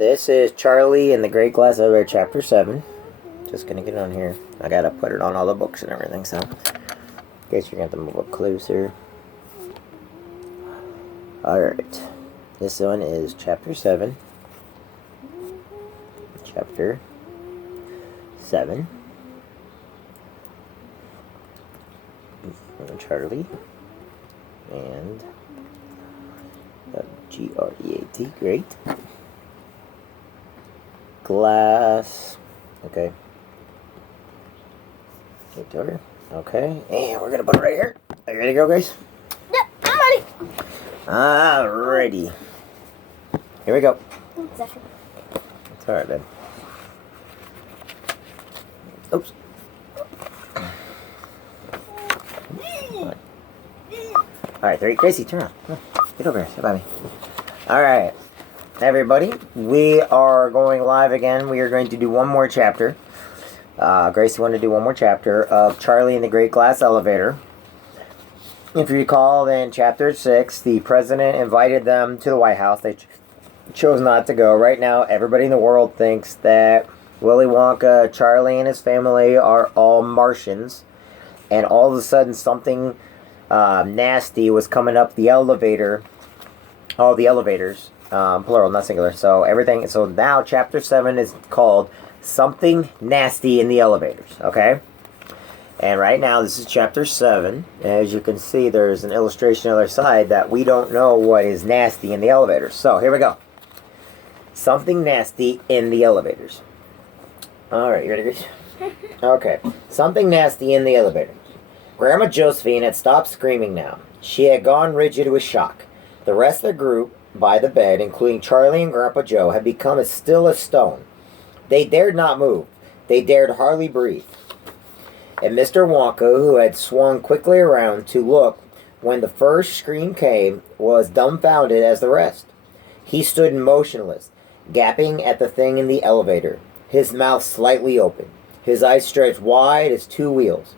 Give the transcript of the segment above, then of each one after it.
This is Charlie and the Great Glass Elevator, Chapter 7. Just gonna get on here. I gotta put it on all the books and everything, so in case you're gonna have to move up closer. Alright. This one is Chapter 7. Chapter 7. Charlie. And G-R-E-A-T. Great. Glass. Okay. Victor. Okay. And we're gonna put it right here. Are you ready to go, Grace? Yep, I'm ready. Alrighty. Here we go. 1 second. It's alright, babe. Oops. Alright, Gracie, turn on. Come on. Get over here. Sit by me. Alright. Everybody, we are going live again. We are going to do one more chapter. Gracie wanted to do one more chapter of Charlie and the Great Glass Elevator. If you recall, in Chapter 6, the president invited them to the White House. They chose not to go. Right now, everybody in the world thinks that Willy Wonka, Charlie, and his family are all Martians. And all of a sudden, something nasty was coming up the elevator. All the elevators. Plural, not singular. So everything. So now Chapter 7 is called Something Nasty in the Elevators. Okay? And right now, this is Chapter 7. As you can see, there's an illustration on the other side that we don't know what is nasty in the elevators. So here we go. Something nasty in the elevators. Alright, you ready, Grace? Okay. Something nasty in the elevator. Grandma Josephine had stopped screaming now. She had gone rigid with shock. The rest of the group by the bed, including Charlie and Grandpa Joe, had become as still as stone. They dared not move. They dared hardly breathe. And Mr. Wonka, who had swung quickly around to look when the first scream came, was dumbfounded as the rest. He stood motionless, gaping at the thing in the elevator, his mouth slightly open, his eyes stretched wide as two wheels.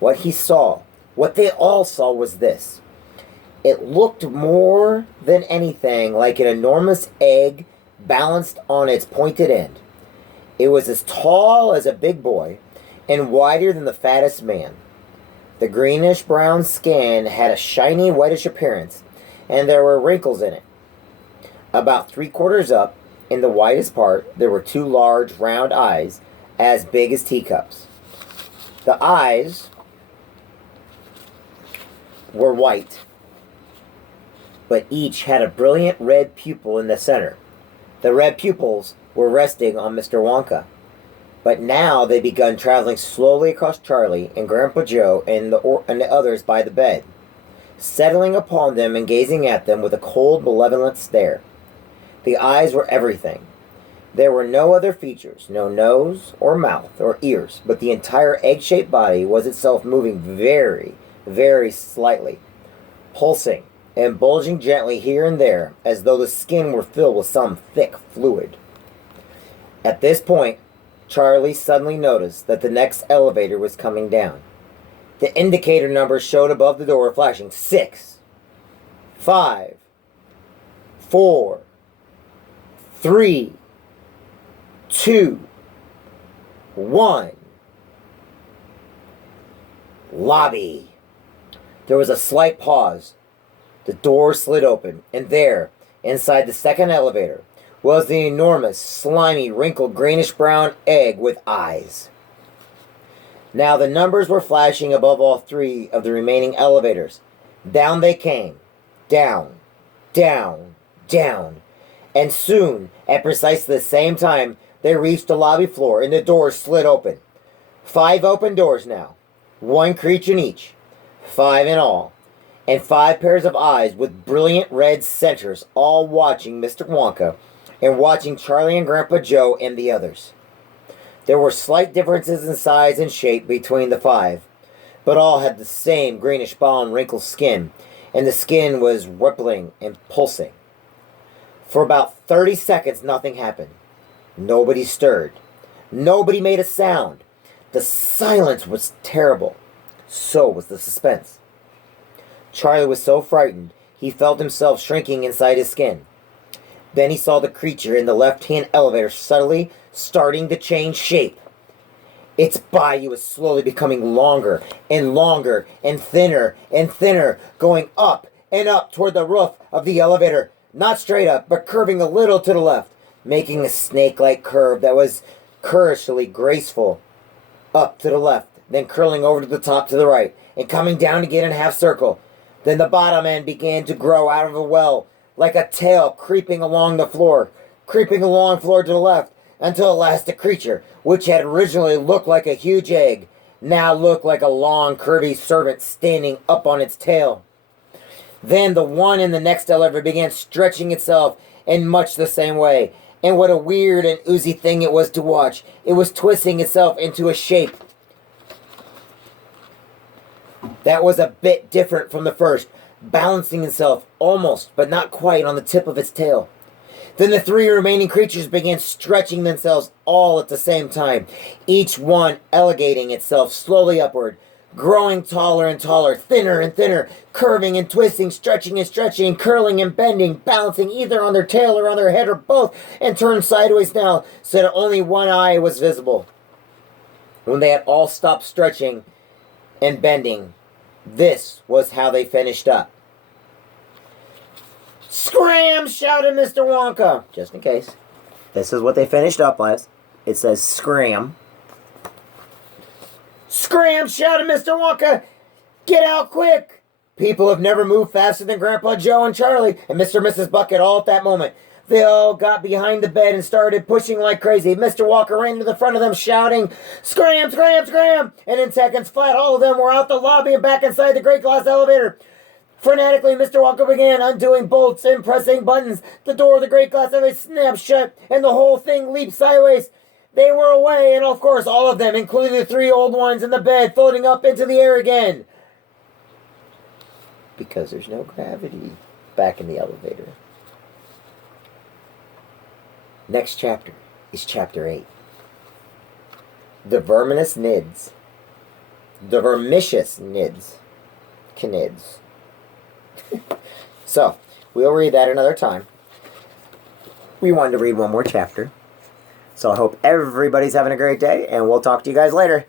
What he saw, what they all saw, was this. It looked more than anything like an enormous egg balanced on its pointed end. It was as tall as a big boy and wider than the fattest man. The greenish-brown skin had a shiny whitish appearance, and there were wrinkles in it. About 3/4 up, in the widest part, there were two large, round eyes, as big as teacups. The eyes were white, but each had a brilliant red pupil in the center. The red pupils were resting on Mr. Wonka. But now they begun traveling slowly across Charlie and Grandpa Joe and the others by the bed, settling upon them and gazing at them with a cold, malevolent stare. The eyes were everything. There were no other features, no nose or mouth or ears, but the entire egg-shaped body was itself moving very, very slightly, pulsing and bulging gently here and there as though the skin were filled with some thick fluid. At this point, Charlie suddenly noticed that the next elevator was coming down. The indicator numbers showed above the door flashing 6, 5, 4, 3, 2, 1. Lobby. There was a slight pause. The door slid open, and there, inside the second elevator, was the enormous, slimy, wrinkled, greenish-brown egg with eyes. Now the numbers were flashing above all 3 of the remaining elevators. Down they came. Down, down, down. And soon, at precisely the same time, they reached the lobby floor, and the doors slid open. 5 open doors now. 1 creature in each. 5 in all. And 5 pairs of eyes with brilliant red centers, all watching Mr. Wonka and watching Charlie and Grandpa Joe and the others. There were slight differences in size and shape between the 5, but all had the same greenish ball and wrinkled skin, and the skin was rippling and pulsing. For about 30 seconds, nothing happened. Nobody stirred. Nobody made a sound. The silence was terrible. So was the suspense. Charlie was so frightened, he felt himself shrinking inside his skin. Then he saw the creature in the left-hand elevator subtly starting to change shape. Its body was slowly becoming longer and longer and thinner, going up and up toward the roof of the elevator. Not straight up, but curving a little to the left, making a snake-like curve that was curiously graceful. Up to the left, then curling over to the top to the right, and coming down again in a half circle. Then the bottom end began to grow out of a well, like a tail creeping along the floor to the left, until at last the creature, which had originally looked like a huge egg, now looked like a long, curvy serpent standing up on its tail. Then the one in the next elevator began stretching itself in much the same way, and what a weird and oozy thing it was to watch. It was twisting itself into a shape that was a bit different from the first, balancing itself almost, but not quite, on the tip of its tail. Then the three remaining creatures began stretching themselves all at the same time, each one elongating itself slowly upward, growing taller and taller, thinner and thinner, curving and twisting, stretching and stretching, curling and bending, balancing either on their tail or on their head or both, and turned sideways now, so that only one eye was visible. When they had all stopped stretching and bending, this was how they finished up. "Scram!" shouted Mr. Wonka. Just in case. This is what they finished up as. It says scram. "Scram!" shouted Mr. Wonka. "Get out quick!" People have never moved faster than Grandpa Joe and Charlie and Mr. and Mrs. Bucket all at that moment. They all got behind the bed and started pushing like crazy. Mr. Walker ran to the front of them shouting, "Scram, scram, scram!" And in seconds flat, all of them were out the lobby and back inside the great glass elevator. Frantically, Mr. Walker began undoing bolts and pressing buttons. The door of the great glass elevator snapped shut, and the whole thing leaped sideways. They were away, and of course all of them, including the three old ones in the bed, floating up into the air again. Because there's no gravity back in the elevator. Next chapter is chapter 8. The Verminous Nids. The Vermicious Nids. Canids. So, we'll read that another time. We wanted to read one more chapter. So I hope everybody's having a great day, and we'll talk to you guys later.